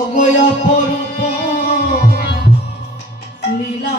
অগয়া পরূপ লীলা